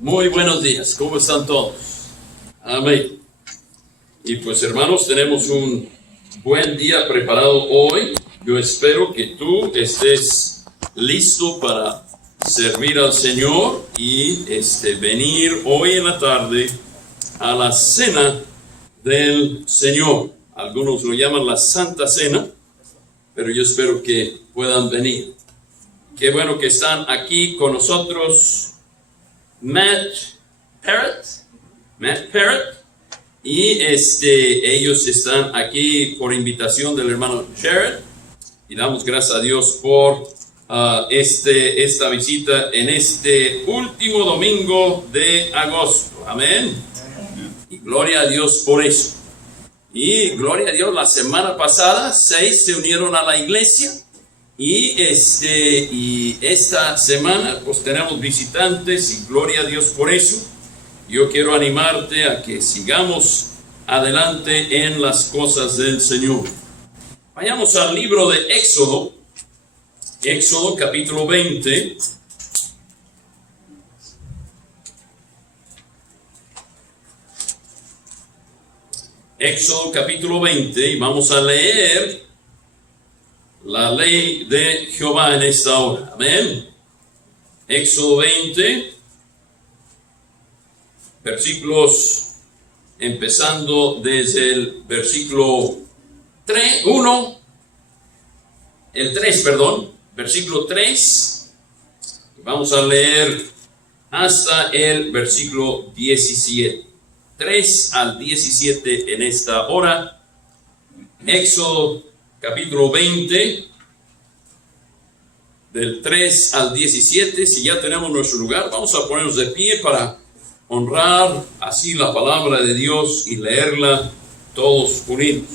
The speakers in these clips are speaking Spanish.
Muy buenos días, ¿cómo están todos? Amén. Y pues hermanos, tenemos un buen día preparado hoy. Yo espero que tú estés listo para servir al Señor y venir hoy en la tarde a la cena del Señor. Algunos lo llaman la Santa Cena, pero yo espero que puedan venir. Qué bueno que están aquí con nosotros Matt Parrott, y ellos están aquí por invitación del hermano Jared, y damos gracias a Dios por esta visita en este último domingo de agosto. Amén. Y gloria a Dios por eso. Y gloria a Dios, la semana pasada 6 se unieron a la iglesia. Y esta semana pues tenemos visitantes y gloria a Dios por eso. Yo quiero animarte a que sigamos adelante en las cosas del Señor. Vayamos al libro de Éxodo, Éxodo capítulo 20. Éxodo capítulo 20 y vamos a leer la ley de Jehová en esta hora. Amén. Éxodo 20, versículos, empezando desde el versículo 3, versículo 3. Vamos a leer hasta el versículo 17. 3 al 17 en esta hora. Éxodo capítulo 20, del 3 al 17. Si ya tenemos nuestro lugar, vamos a ponernos de pie para honrar así la palabra de Dios y leerla todos unidos.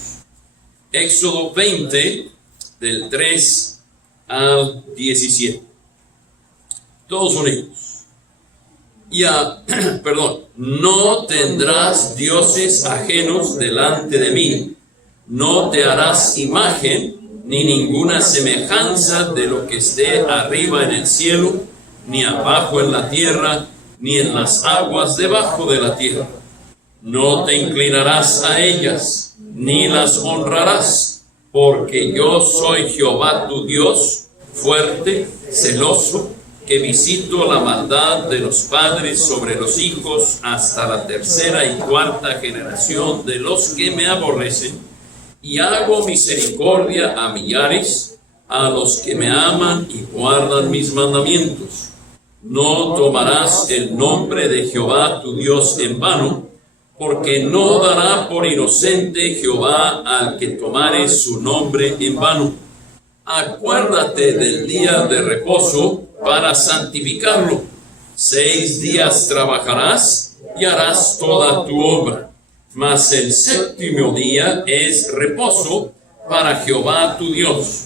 Éxodo 20, del 3 al 17. Todos unidos. No tendrás dioses ajenos delante de mí. No te harás imagen ni ninguna semejanza de lo que esté arriba en el cielo, ni abajo en la tierra, ni en las aguas debajo de la tierra. No te inclinarás a ellas, ni las honrarás, porque yo soy Jehová tu Dios, fuerte, celoso, que visito la maldad de los padres sobre los hijos hasta la tercera y cuarta generación de los que me aborrecen, y hago misericordia a millares, a los que me aman y guardan mis mandamientos. No tomarás el nombre de Jehová tu Dios en vano, porque no dará por inocente Jehová al que tomare su nombre en vano. Acuérdate del día de reposo para santificarlo. 6 días trabajarás y harás toda tu obra. Mas el séptimo día es reposo para Jehová tu Dios.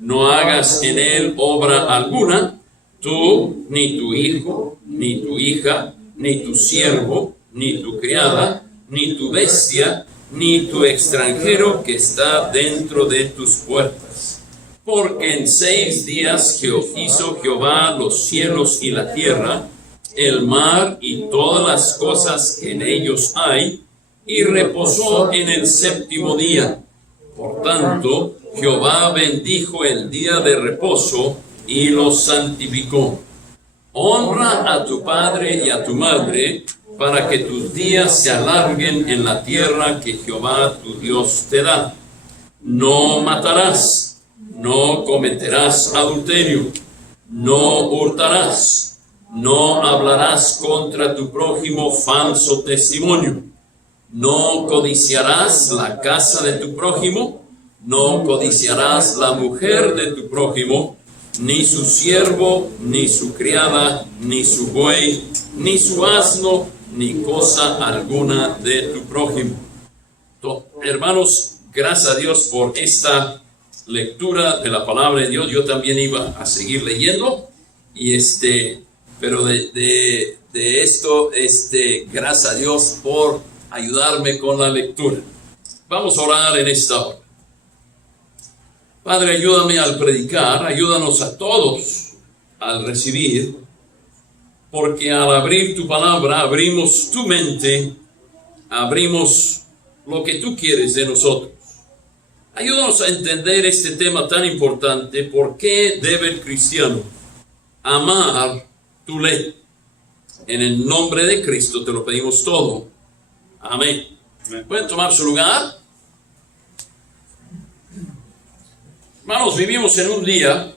No hagas en él obra alguna, tú, ni tu hijo, ni tu hija, ni tu siervo, ni tu criada, ni tu bestia, ni tu extranjero que está dentro de tus puertas. Porque en 6 días hizo Jehová los cielos y la tierra, el mar y todas las cosas que en ellos hay, y reposó en el séptimo día. Por tanto, Jehová bendijo el día de reposo y lo santificó. Honra a tu padre y a tu madre, para que tus días se alarguen en la tierra que Jehová tu Dios te da. No matarás, no cometerás adulterio, no hurtarás, no hablarás contra tu prójimo falso testimonio. No codiciarás la casa de tu prójimo, no codiciarás la mujer de tu prójimo, ni su siervo, ni su criada, ni su buey, ni su asno, ni cosa alguna de tu prójimo. Hermanos, gracias a Dios por esta lectura de la palabra de Dios. Yo también iba a seguir leyendo, pero de esto, gracias a Dios por ayudarme con la lectura. Vamos a orar en esta hora. Padre, ayúdame al predicar, ayúdanos a todos al recibir porque al abrir tu palabra abrimos tu mente, abrimos lo que tú quieres de nosotros. Ayúdanos a entender este tema tan importante. ¿Por qué debe el cristiano amar tu ley? En el nombre de Cristo te lo pedimos todo. Amén. ¿Pueden tomar su lugar? Hermanos, vivimos en un día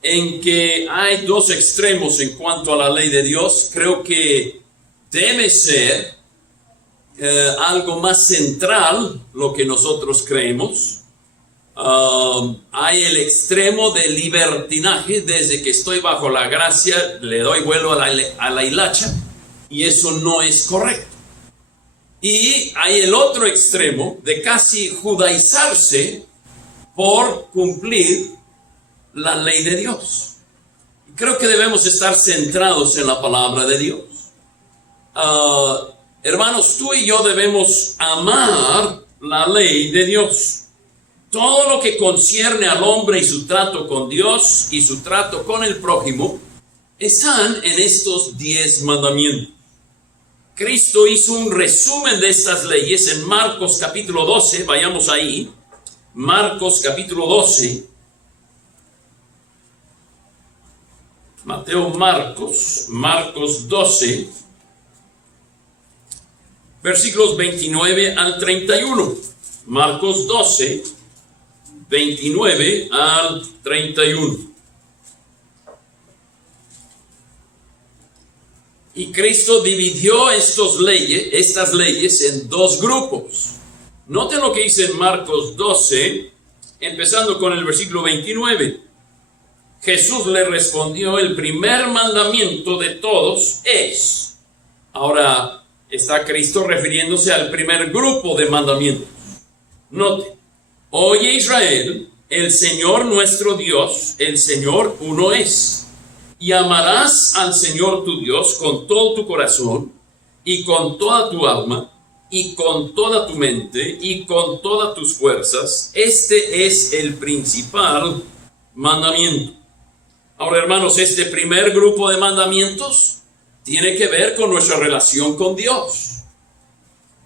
en que hay dos extremos en cuanto a la ley de Dios. Creo que debe ser algo más central lo que nosotros creemos. Hay el extremo de libertinaje. Desde que estoy bajo la gracia le doy vuelo a la hilacha, y eso no es correcto. Y hay el otro extremo de casi judaizarse por cumplir la ley de Dios. Creo que debemos estar centrados en la palabra de Dios. Hermanos, tú y yo debemos amar la ley de Dios. Todo lo que concierne al hombre y su trato con Dios y su trato con el prójimo están en estos 10 mandamientos. Cristo hizo un resumen de estas leyes en Marcos capítulo 12. Vayamos ahí. Marcos capítulo 12. Marcos 12, versículos 29 al 31. Marcos 12, 29 al 31. Y Cristo dividió estas leyes en dos grupos. Noten lo que dice en Marcos 12, empezando con el versículo 29. Jesús le respondió: el primer mandamiento de todos es. Ahora está Cristo refiriéndose al primer grupo de mandamientos. Note: oye Israel, el Señor nuestro Dios, el Señor uno es. Y amarás al Señor tu Dios con todo tu corazón, y con toda tu alma, y con toda tu mente, y con todas tus fuerzas. Este es el principal mandamiento. Ahora, hermanos, este primer grupo de mandamientos tiene que ver con nuestra relación con Dios.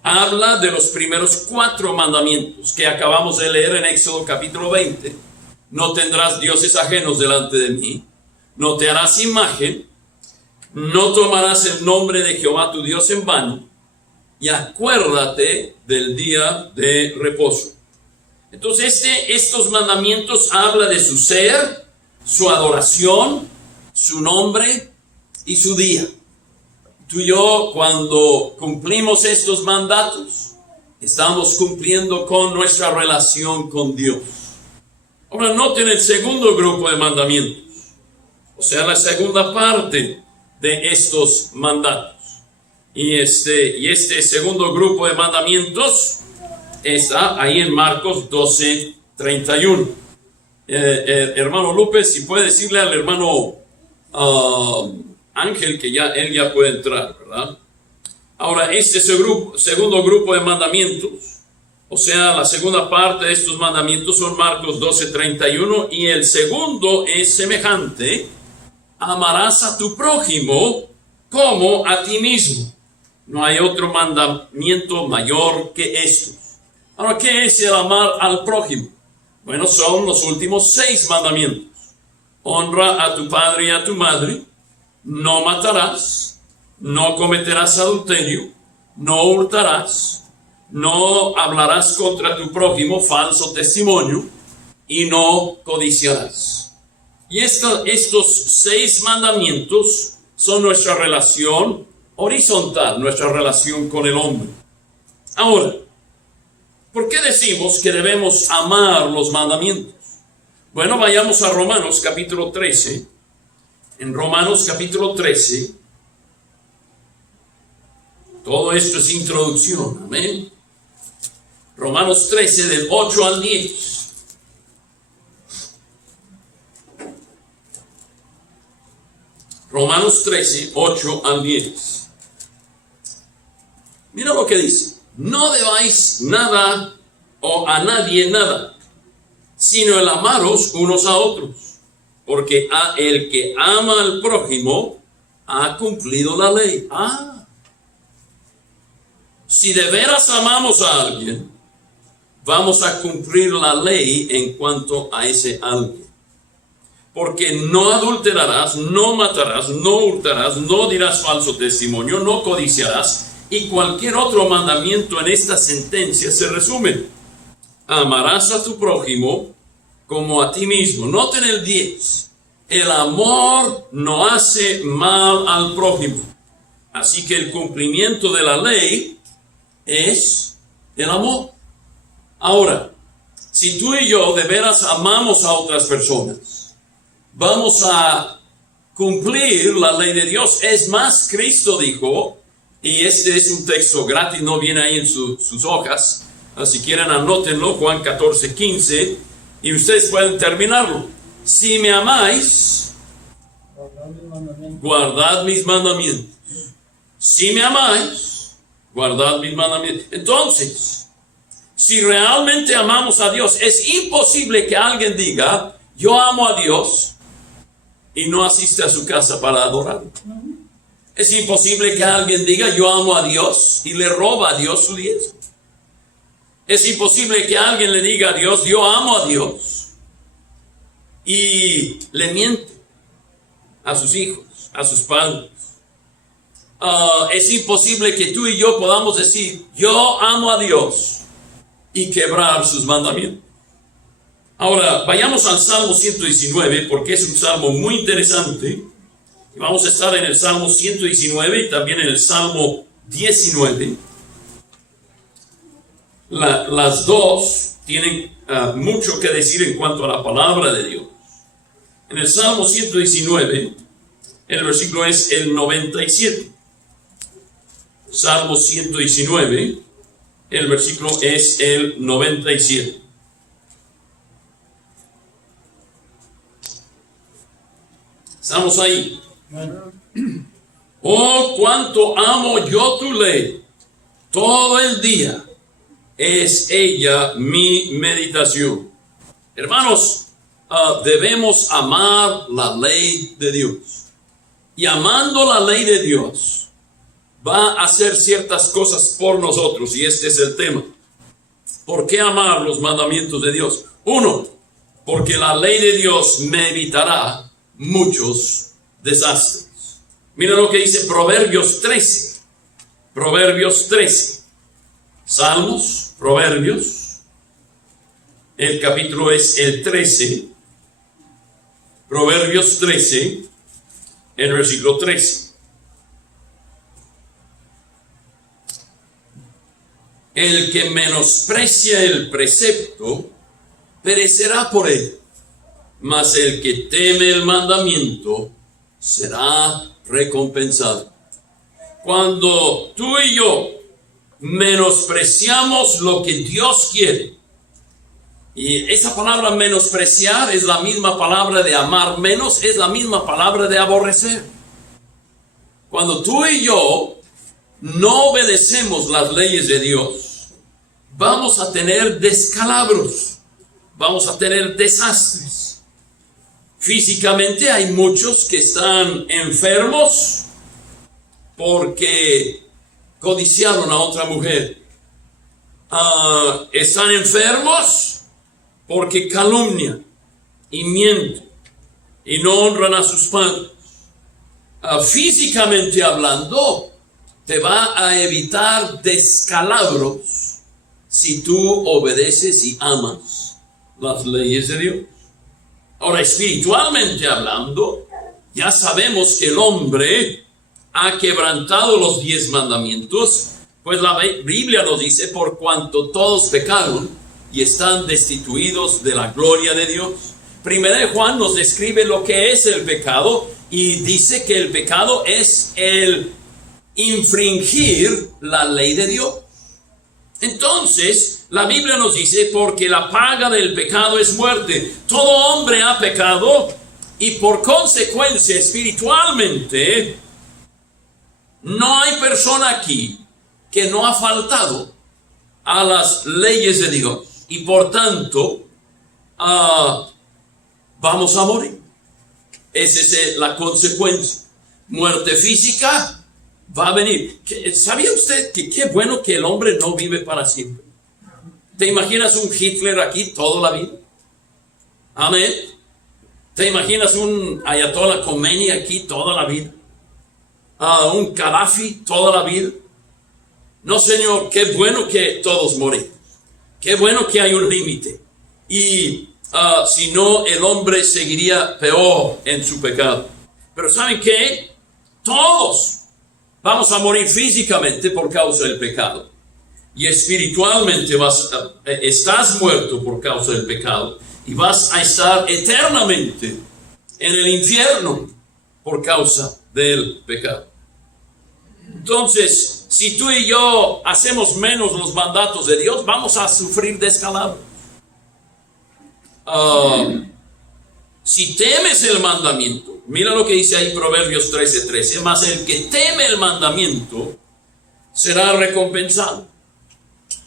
Habla de los primeros 4 mandamientos que acabamos de leer en Éxodo capítulo 20. No tendrás dioses ajenos delante de mí. No te harás imagen. No tomarás el nombre de Jehová tu Dios en vano. Y acuérdate del día de reposo. Entonces, estos mandamientos hablan de su ser, su adoración, su nombre y su día. Tú y yo, cuando cumplimos estos mandatos, estamos cumpliendo con nuestra relación con Dios. Ahora noten el segundo grupo de mandamientos, o sea, la segunda parte de estos mandatos. Y este segundo grupo de mandamientos está ahí en Marcos 12, 31. Hermano López, si puede decirle al hermano Ángel que él ya puede entrar, ¿verdad? Ahora, segundo grupo de mandamientos, o sea, la segunda parte de estos mandamientos son Marcos 12, 31, y el segundo es semejante: amarás a tu prójimo como a ti mismo. No hay otro mandamiento mayor que estos. Ahora, ¿qué es el amar al prójimo? Bueno, son los últimos 6 mandamientos. Honra a tu padre y a tu madre. No matarás. No cometerás adulterio. No hurtarás. No hablarás contra tu prójimo falso testimonio. Y no codiciarás. Y estos 6 mandamientos son nuestra relación horizontal, nuestra relación con el hombre. Ahora, ¿por qué decimos que debemos amar los mandamientos? Bueno, vayamos a Romanos capítulo 13. En Romanos capítulo 13, todo esto es introducción, amén. Romanos 13, del 8 al 10. Romanos 13, 8 al 10. Mira lo que dice: no debáis nada o a nadie nada, sino el amaros unos a otros, porque el que ama al prójimo ha cumplido la ley. Si de veras amamos a alguien, vamos a cumplir la ley en cuanto a ese alguien. Porque no adulterarás, no matarás, no hurtarás, no dirás falso testimonio, no codiciarás, y cualquier otro mandamiento en esta sentencia se resume: amarás a tu prójimo como a ti mismo. Noten el 10. El amor no hace mal al prójimo. Así que el cumplimiento de la ley es el amor. Ahora, si tú y yo de veras amamos a otras personas, vamos a cumplir la ley de Dios. Es más, Cristo dijo, y este es un texto gratis, no viene ahí en sus hojas, si quieren anótenlo, Juan 14:15, y ustedes pueden terminarlo. Si me amáis, guardad mis mandamientos. Si me amáis, guardad mis mandamientos. Entonces, si realmente amamos a Dios, es imposible que alguien diga, yo amo a Dios, y no asiste a su casa para adorarlo. Es imposible que alguien diga, yo amo a Dios, y le roba a Dios su diezmo. Es imposible que alguien le diga a Dios, yo amo a Dios, y le miente a sus hijos, a sus padres. Es imposible que tú y yo podamos decir, yo amo a Dios, y quebrar sus mandamientos. Ahora, vayamos al Salmo 119, porque es un salmo muy interesante. Vamos a estar en el Salmo 119 y también en el Salmo 19. Las dos tienen mucho que decir en cuanto a la palabra de Dios. En el Salmo 119, el versículo es el 97. Salmo 119, el versículo es el 97. Estamos ahí. Oh, cuánto amo yo tu ley. Todo el día es ella mi meditación. Hermanos, debemos amar la ley de Dios. Y amando la ley de Dios, va a hacer ciertas cosas por nosotros. Y este es el tema. ¿Por qué amar los mandamientos de Dios? Uno, porque la ley de Dios me evitará muchos desastres. Mira lo que dice Proverbios 13. Proverbios 13. Salmos, Proverbios. El capítulo es el 13. Proverbios 13, el versículo 13. El que menosprecia el precepto perecerá por él, mas el que teme el mandamiento será recompensado. Cuando tú y yo menospreciamos lo que Dios quiere, y esa palabra menospreciar es la misma palabra de amar menos, es la misma palabra de aborrecer. Cuando tú y yo no obedecemos las leyes de Dios, vamos a tener descalabros, vamos a tener desastres. Físicamente hay muchos que están enfermos porque codiciaron a otra mujer. Están enfermos porque calumnian y mienten y no honran a sus padres. Físicamente hablando, te va a evitar descalabros si tú obedeces y amas las leyes de Dios. Ahora, espiritualmente hablando, ya sabemos que el hombre ha quebrantado los 10 mandamientos, pues la Biblia nos dice, por cuanto todos pecaron y están destituidos de la gloria de Dios. Primera de Juan nos describe lo que es el pecado y dice que el pecado es el infringir la ley de Dios. Entonces, la Biblia nos dice, porque la paga del pecado es muerte. Todo hombre ha pecado y por consecuencia espiritualmente no hay persona aquí que no ha faltado a las leyes de Dios. Y por tanto, vamos a morir. Esa es la consecuencia. muerte física va a venir. ¿Sabía usted que qué bueno que el hombre no vive para siempre? ¿Te imaginas un Hitler aquí toda la vida? Amén. ¿Te imaginas un Ayatollah Khomeini aquí toda la vida? Un Gaddafi toda la vida. No, Señor, qué bueno que todos morimos. Qué bueno que hay un límite. Y si no, el hombre seguiría peor en su pecado. Pero ¿saben qué? Todos vamos a morir físicamente por causa del pecado. Y espiritualmente estás muerto por causa del pecado. Y vas a estar eternamente en el infierno por causa del pecado. Entonces, si tú y yo hacemos menos los mandatos de Dios, vamos a sufrir descalabros. Si temes el mandamiento, mira lo que dice ahí Proverbios 13:13, mas el que teme el mandamiento será recompensado.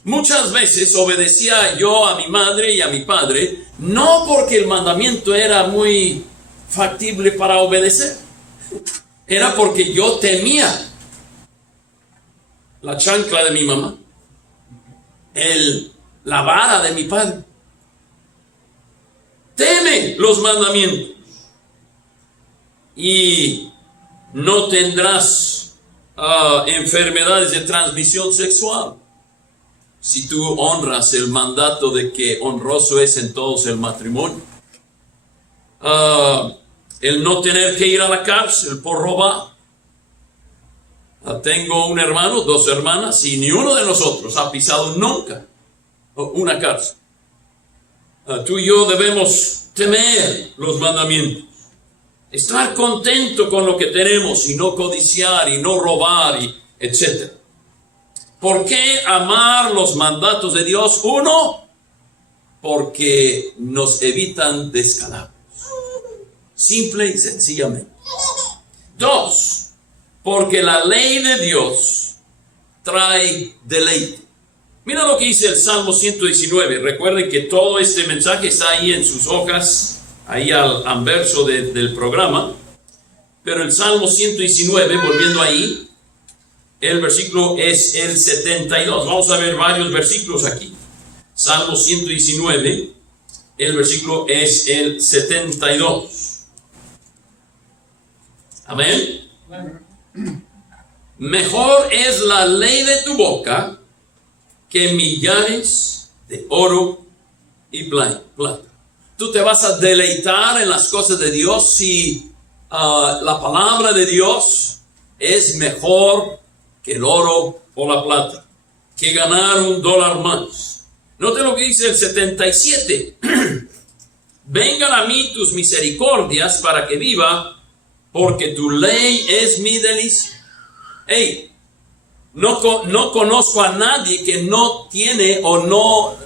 Muchas veces obedecía yo a mi madre y a mi padre, no porque el mandamiento era muy factible para obedecer, era porque yo temía la chancla de mi mamá, la vara de mi padre. Teme los mandamientos y no tendrás enfermedades de transmisión sexual. Si tú honras el mandato de que honroso es en todos el matrimonio. El no tener que ir a la cárcel por robar. Tengo un hermano, 2 hermanas, y ni uno de nosotros ha pisado nunca una cárcel. Tú y yo debemos temer los mandamientos. Estar contento con lo que tenemos y no codiciar y no robar, etc. ¿Por qué amar los mandatos de Dios? 1, porque nos evitan descalabros. Simple y sencillamente. 2, porque la ley de Dios trae deleite. Mira lo que dice el Salmo 119. Recuerden que todo este mensaje está ahí en sus hojas, ahí al anverso del programa. Pero el Salmo 119, volviendo ahí, el versículo es el 72. Vamos a ver varios versículos aquí. Salmo 119, el versículo es el 72. Amén. Mejor es la ley de tu boca que millares de oro y plata. Tú te vas a deleitar en las cosas de Dios si la palabra de Dios es mejor que el oro o la plata, que ganar $1 más. Note lo que dice el 77. Vengan a mí tus misericordias para que viva, porque tu ley es mi delicia. Hey, no conozco a nadie que no tiene o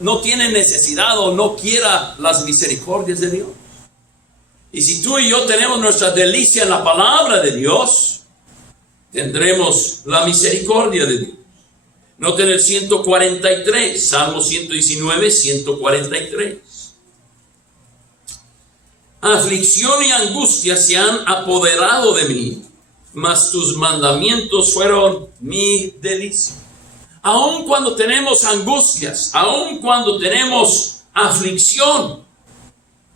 no tiene necesidad o no quiera las misericordias de Dios. Y si tú y yo tenemos nuestra delicia en la palabra de Dios, tendremos la misericordia de Dios. Noten el 143, Salmo 119, 143. Aflicción y angustia se han apoderado de mí, mas tus mandamientos fueron mi delicia. Aun cuando tenemos angustias, aun cuando tenemos aflicción,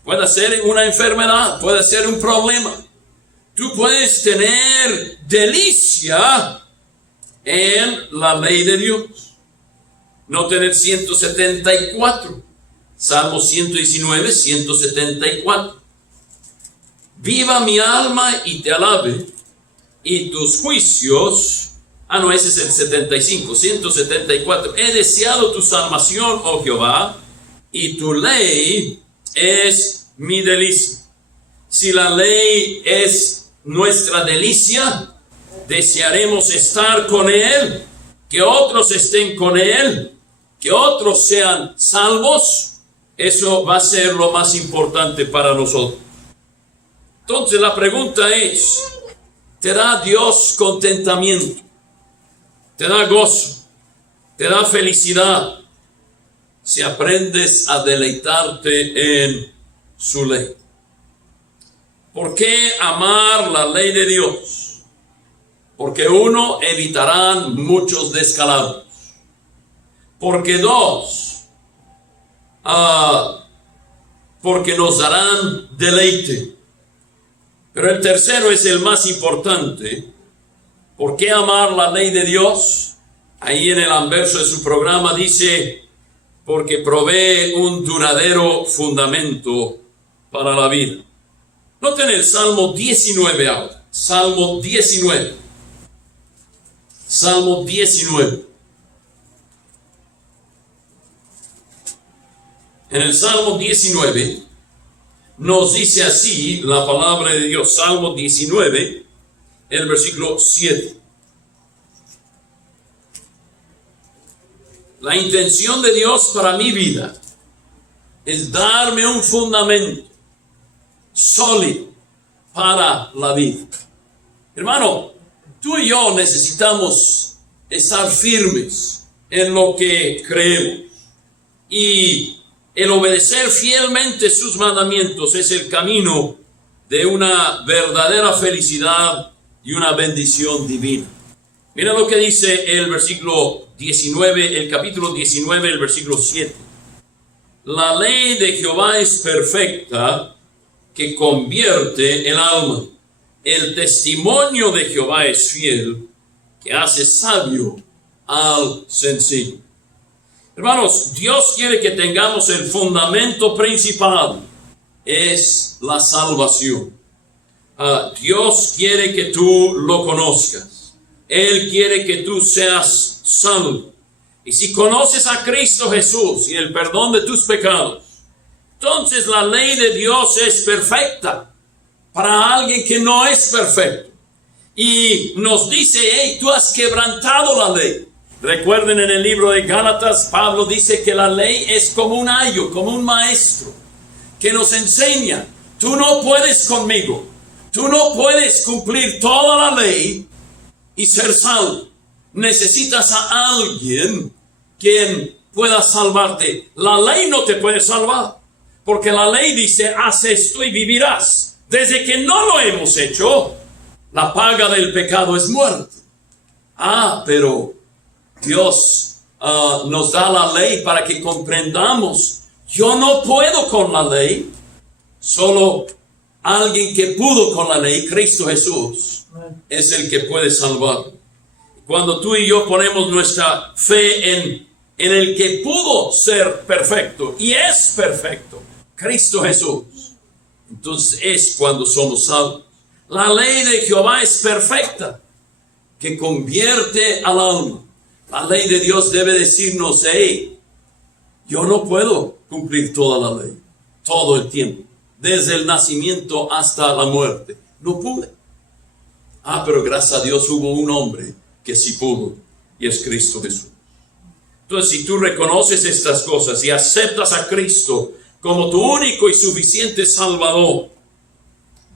puede ser una enfermedad, puede ser un problema, tú puedes tener delicia en la ley de Dios. Noten el 174, Salmo 119, 174. Viva mi alma y te alabe, y tus juicios, ese es el 75, 174. He deseado tu salvación, oh Jehová, y tu ley es mi delicia. Si la ley es nuestra delicia, desearemos estar con Él, que otros estén con Él, que otros sean salvos. Eso va a ser lo más importante para nosotros. Entonces la pregunta es, ¿te da Dios contentamiento? ¿Te da gozo? ¿Te da felicidad? Si aprendes a deleitarte en su ley. ¿Por qué amar la ley de Dios? Porque 1, evitarán muchos descalabros. Porque 2, porque nos darán deleite. Pero el tercero es el más importante. ¿Por qué amar la ley de Dios? Ahí en el anverso de su programa dice, porque provee un duradero fundamento para la vida. Noten el Salmo 19 ahora. Salmo 19. Salmo 19. En el Salmo 19 nos dice así la palabra de Dios. Salmo 19, el versículo 7. La intención de Dios para mi vida es darme un fundamento sólido para la vida. Hermano, tú y yo necesitamos estar firmes en lo que creemos. Y el obedecer fielmente sus mandamientos es el camino de una verdadera felicidad y una bendición divina. Mira lo que dice el versículo 19, el capítulo 19, el versículo 7. La ley de Jehová es perfecta, que convierte el alma. El testimonio de Jehová es fiel, que hace sabio al sencillo. Hermanos, Dios quiere que tengamos el fundamento principal, es la salvación. Dios quiere que tú lo conozcas. Él quiere que tú seas salvo. Y si conoces a Cristo Jesús y el perdón de tus pecados, entonces la ley de Dios es perfecta para alguien que no es perfecto. Y nos dice, hey, tú has quebrantado la ley. Recuerden, en el libro de Gálatas, Pablo dice que la ley es como un ayo, como un maestro, que nos enseña, tú no puedes conmigo, tú no puedes cumplir toda la ley y ser salvo. Necesitas a alguien quien pueda salvarte. La ley no te puede salvar, porque la ley dice, haz esto y vivirás. Desde que no lo hemos hecho, la paga del pecado es muerte. Pero Dios nos da la ley para que comprendamos, yo no puedo con la ley, solo alguien que pudo con la ley, Cristo Jesús, es el que puede salvar. Cuando tú y yo ponemos nuestra fe en el que pudo ser perfecto y es perfecto, Cristo Jesús, entonces es cuando somos salvos. La ley de Jehová es perfecta, que convierte al alma. La ley de Dios debe decirnos, hey, yo no puedo cumplir toda la ley, todo el tiempo, desde el nacimiento hasta la muerte. No pude. Pero gracias a Dios hubo un hombre que sí pudo, y es Cristo Jesús. Entonces, si tú reconoces estas cosas y aceptas a Cristo como tu único y suficiente Salvador,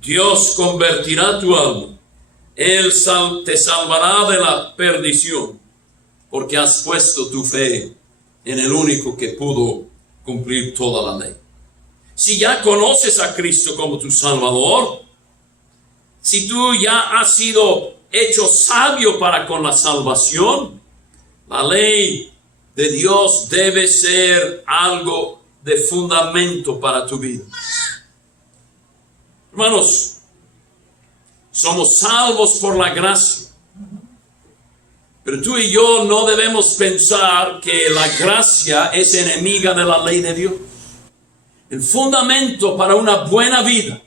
Dios convertirá tu alma. Él te salvará de la perdición, porque has puesto tu fe en el único que pudo cumplir toda la ley. Si ya conoces a Cristo como tu Salvador, si tú ya has sido hecho sabio para con la salvación, la ley de Dios debe ser algo de fundamento para tu vida. Hermanos, somos salvos por la gracia, pero tú y yo no debemos pensar que la gracia es enemiga de la ley de Dios. El fundamento para una buena vida,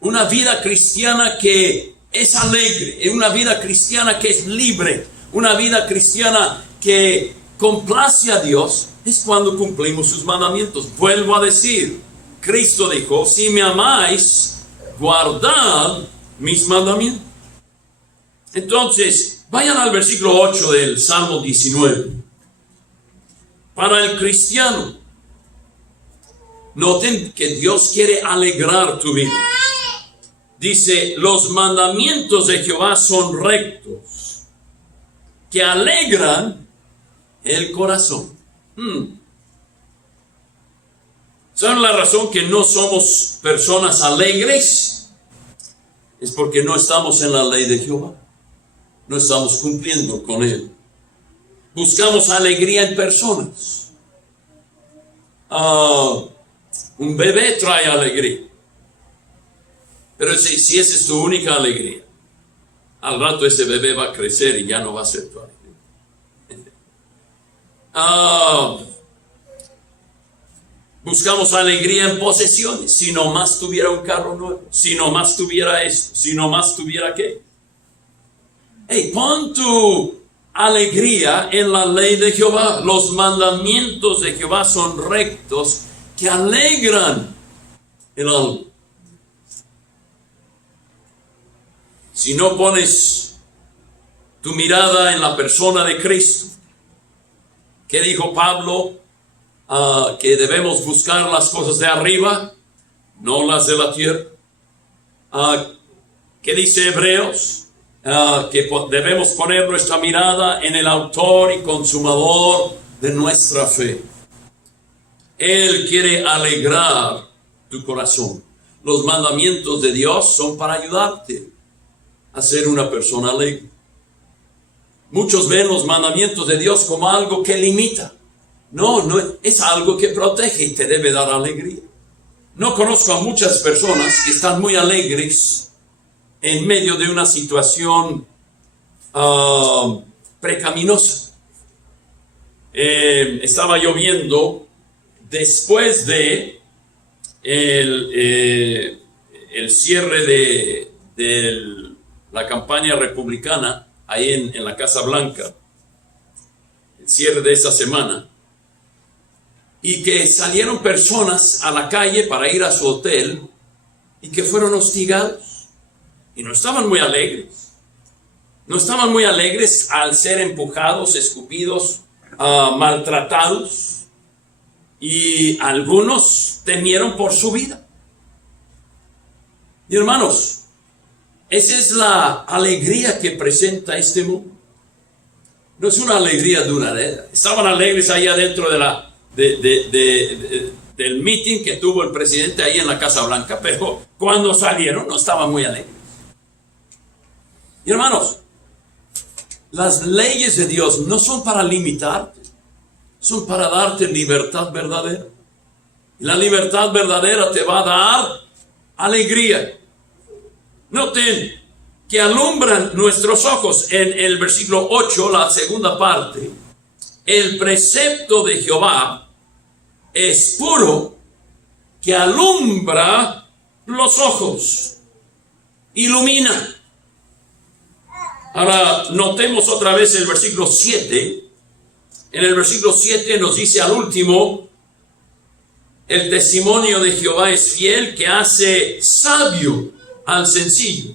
una vida cristiana que es alegre, una vida cristiana que es libre, una vida cristiana que complace a Dios, es cuando cumplimos sus mandamientos. Vuelvo a decir, Cristo dijo, si me amáis, guardad mis mandamientos. Entonces, vayan al versículo 8 del Salmo 19. Para el cristiano, noten que Dios quiere alegrar tu vida. Dice, los mandamientos de Jehová son rectos, que alegran el corazón. ¿Saben la razón que no somos personas alegres? Es porque no estamos en la ley de Jehová. no estamos cumpliendo con él. Buscamos alegría en personas. Un bebé trae alegría. Pero si esa es tu única alegría, al rato ese bebé va a crecer y ya no va a ser tu alegría. Buscamos alegría en posesiones. Si nomás tuviera un carro nuevo, si nomás tuviera esto, si nomás tuviera aquello. Hey, pon tu alegría en la ley de Jehová. Los mandamientos de Jehová son rectos, que alegran el alma. Si no pones tu mirada en la persona de Cristo, ¿qué dijo Pablo? Que debemos buscar las cosas de arriba, no las de la tierra. ¿Qué dice Hebreos? Que debemos poner nuestra mirada en el autor y consumador de nuestra fe. Él quiere alegrar tu corazón. Los mandamientos de Dios son para ayudarte a ser una persona alegre. Muchos ven los mandamientos de Dios como algo que limita. No, es algo que protege y te debe dar alegría. No conozco a muchas personas que están muy alegres en medio de una situación pecaminosa. Estaba lloviendo después de el cierre de la campaña republicana ahí en la Casa Blanca, el cierre de esa semana, y que salieron personas a la calle para ir a su hotel y que fueron hostigados y no estaban muy alegres. No estaban muy alegres al ser empujados, escupidos, maltratados, y algunos temieron por su vida. Y hermanos, esa es la alegría que presenta este mundo. No es una alegría duradera. Estaban alegres ahí adentro del meeting que tuvo el presidente ahí en la Casa Blanca, pero cuando salieron no estaban muy alegres. Y hermanos, las leyes de Dios no son para limitarte, son para darte libertad verdadera. Y la libertad verdadera te va a dar alegría. Noten que alumbran nuestros ojos en el versículo 8, la segunda parte. El precepto de Jehová es puro, que alumbra los ojos, ilumina. Ahora notemos otra vez el versículo 7. En el versículo 7 nos dice al último: el testimonio de Jehová es fiel, que hace sabio al sencillo.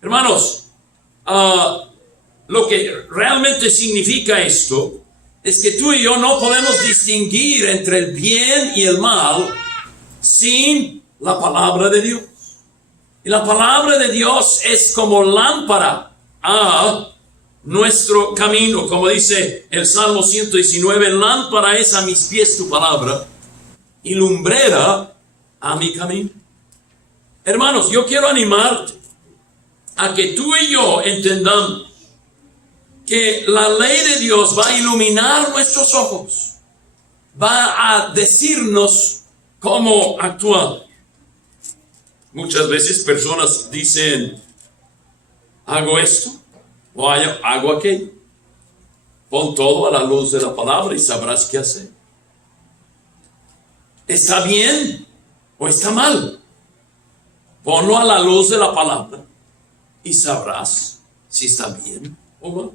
Hermanos, lo que realmente significa esto es que tú y yo no podemos distinguir entre el bien y el mal sin la palabra de Dios. Y la palabra de Dios es como lámpara a nuestro camino, como dice el Salmo 119, lámpara es a mis pies tu palabra y lumbrera a mi camino. Hermanos, yo quiero animarte a que tú y yo entendamos que la ley de Dios va a iluminar nuestros ojos, va a decirnos cómo actuar. Muchas veces personas dicen: hago esto o hago aquello. Pon todo a la luz de la palabra y sabrás qué hacer. ¿Está bien o está mal? Ponlo a la luz de la palabra y sabrás si está bien o mal.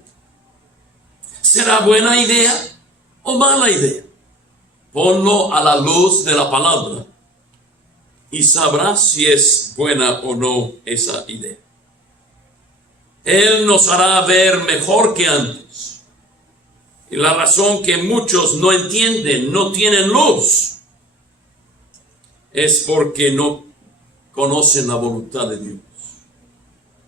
¿Será buena idea o mala idea? Ponlo a la luz de la palabra y sabrás si es buena o no esa idea. Él nos hará ver mejor que antes. Y la razón que muchos no entienden, no tienen luz, es porque no conocen la voluntad de Dios.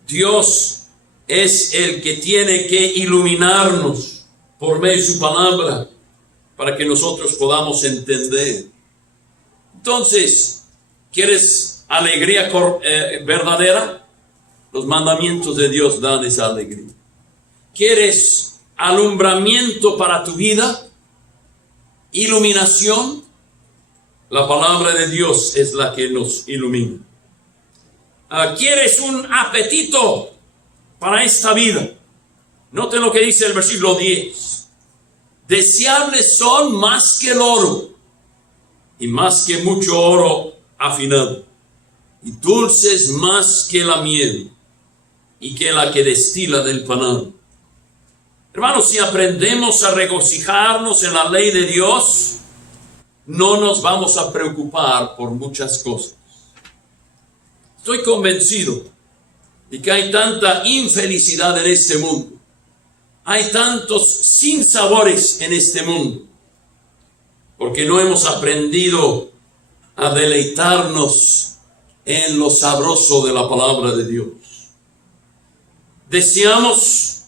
Dios es el que tiene que iluminarnos por medio de su palabra para que nosotros podamos entender. Entonces, ¿quieres alegría verdadera? Los mandamientos de Dios dan esa alegría. ¿Quieres alumbramiento para tu vida? Iluminación. La palabra de Dios es la que nos ilumina. ¿Quieres un apetito para esta vida? Noten lo que dice el versículo 10. Deseables son más que el oro, y más que mucho oro afinado, y dulces más que la miel, y que la que destila del panal. Hermanos, si aprendemos a regocijarnos en la ley de Dios, no nos vamos a preocupar por muchas cosas. Estoy convencido de que hay tanta infelicidad en este mundo. Hay tantos sinsabores en este mundo, porque no hemos aprendido a deleitarnos en lo sabroso de la palabra de Dios. Deseamos,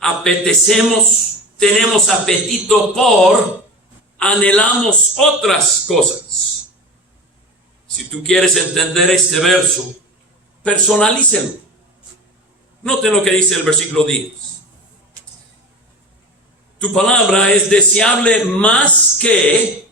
apetecemos, tenemos apetito por, anhelamos otras cosas. Si tú quieres entender este verso, personalícelo. Noten lo que dice el versículo 10. Tu palabra es deseable más que,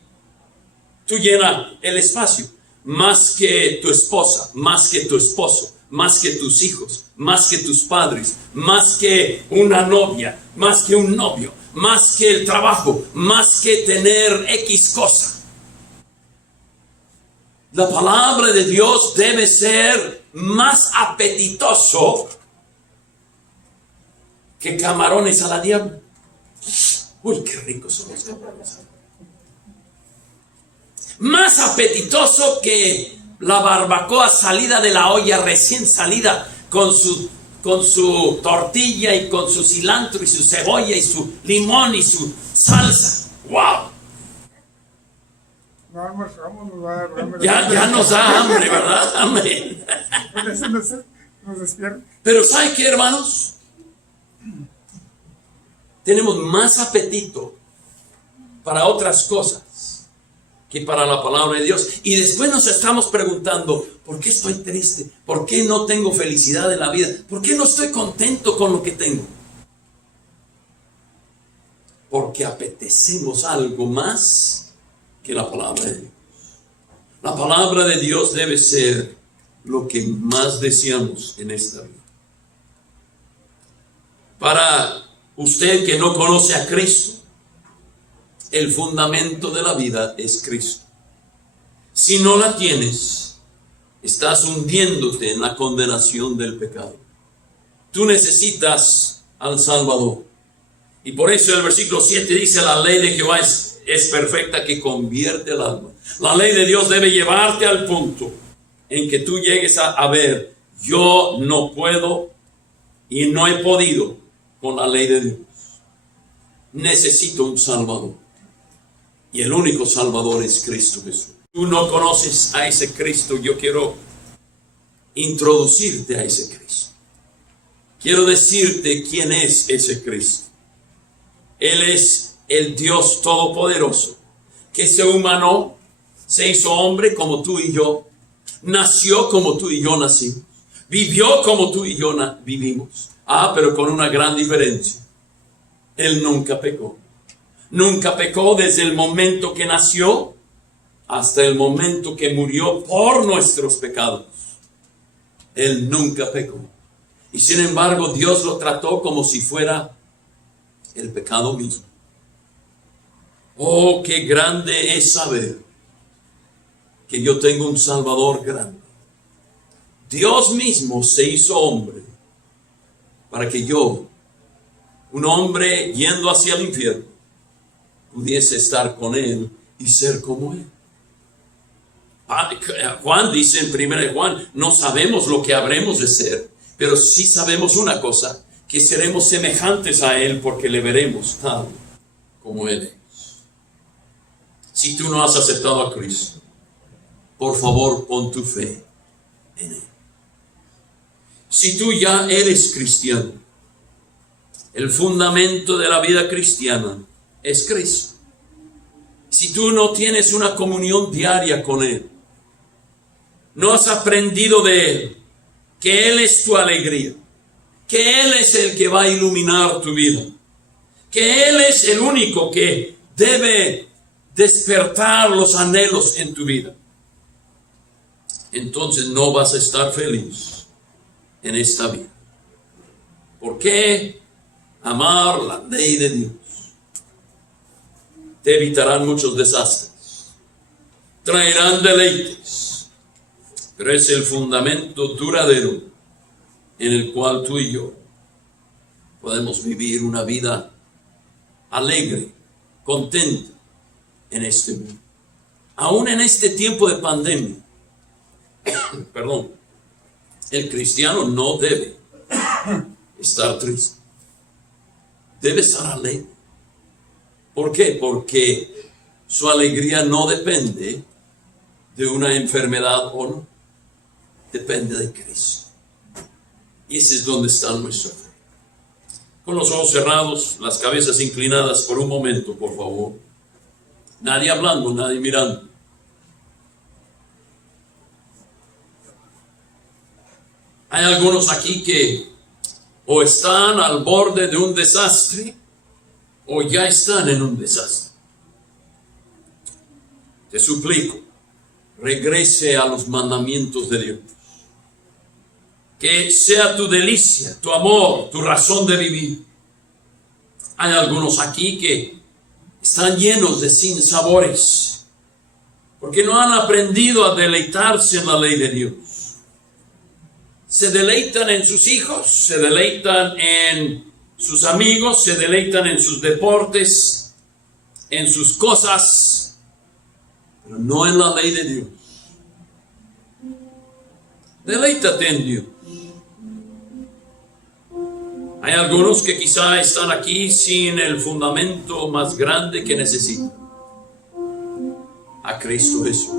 tú llena el espacio, más que tu esposa, más que tu esposo, más que tus hijos, más que tus padres, más que una novia, más que un novio, más que el trabajo, más que tener X cosa. La palabra de Dios debe ser más apetitoso que camarones a la diabla. Uy, qué ricos son los camarones. Más apetitoso que la barbacoa salida de la olla, recién salida, con su tortilla y con su cilantro y su cebolla y su limón y su salsa. ¡Wow! No almorzamos, nos va a dar hambre. Ya nos da hambre, ¿verdad? Amén. Por eso nos despierta. Pero ¿sabe qué, hermanos? Tenemos más apetito para otras cosas que para la palabra de Dios. Y después nos estamos preguntando, ¿por qué estoy triste? ¿Por qué no tengo felicidad en la vida? ¿Por qué no estoy contento con lo que tengo? Porque apetecemos algo más que la palabra de Dios. La palabra de Dios debe ser lo que más deseamos en esta vida. Para usted que no conoce a Cristo, el fundamento de la vida es Cristo. Si no la tienes, estás hundiéndote en la condenación del pecado. Tú necesitas al Salvador. Y por eso el versículo 7 dice, la ley de Jehová es perfecta, que convierte el alma. La ley de Dios debe llevarte al punto en que tú llegues a ver, yo no puedo y no he podido con la ley de Dios. Necesito un Salvador. Y el único Salvador es Cristo Jesús. Tú no conoces a ese Cristo, yo quiero introducirte a ese Cristo. Quiero decirte quién es ese Cristo. Él es el Dios Todopoderoso, que se humanó, se hizo hombre como tú y yo, nació como tú y yo nacimos, vivió como tú y yo vivimos. Pero con una gran diferencia. Él nunca pecó. Nunca pecó desde el momento que nació hasta el momento que murió por nuestros pecados. Él nunca pecó. Y sin embargo, Dios lo trató como si fuera el pecado mismo. Oh, qué grande es saber que yo tengo un Salvador grande. Dios mismo se hizo hombre para que yo, un hombre yendo hacia el infierno, pudiese estar con Él y ser como Él. Juan dice en 1 Juan, no sabemos lo que habremos de ser, pero sí sabemos una cosa, que seremos semejantes a Él porque le veremos tal como Él es. Si tú no has aceptado a Cristo, por favor pon tu fe en Él. Si tú ya eres cristiano, el fundamento de la vida cristiana es Cristo. Si tú no tienes una comunión diaria con Él, no has aprendido de Él, que Él es tu alegría, que Él es el que va a iluminar tu vida, que Él es el único que debe despertar los anhelos en tu vida, entonces no vas a estar feliz en esta vida. ¿Por qué amar la ley de Dios? Te evitarán muchos desastres, traerán deleites, pero es el fundamento duradero en el cual tú y yo podemos vivir una vida alegre, contenta en este mundo. Aún en este tiempo de pandemia, perdón, el cristiano no debe estar triste, debe estar alegre. ¿Por qué? Porque su alegría no depende de una enfermedad o no, depende de Cristo. Y ese es donde está nuestra fe. Con los ojos cerrados, las cabezas inclinadas por un momento, por favor. Nadie hablando, nadie mirando. Hay algunos aquí que o están al borde de un desastre o ya están en un desastre. Te suplico, regrese a los mandamientos de Dios. Que sea tu delicia, tu amor, tu razón de vivir. Hay algunos aquí que están llenos de sinsabores, porque no han aprendido a deleitarse en la ley de Dios. Se deleitan en sus hijos, se deleitan en sus amigos, se deleitan en sus deportes, en sus cosas, pero no en la ley de Dios. Deleítate en Dios. Hay algunos que quizá están aquí sin el fundamento más grande que necesitan: a Cristo Jesús.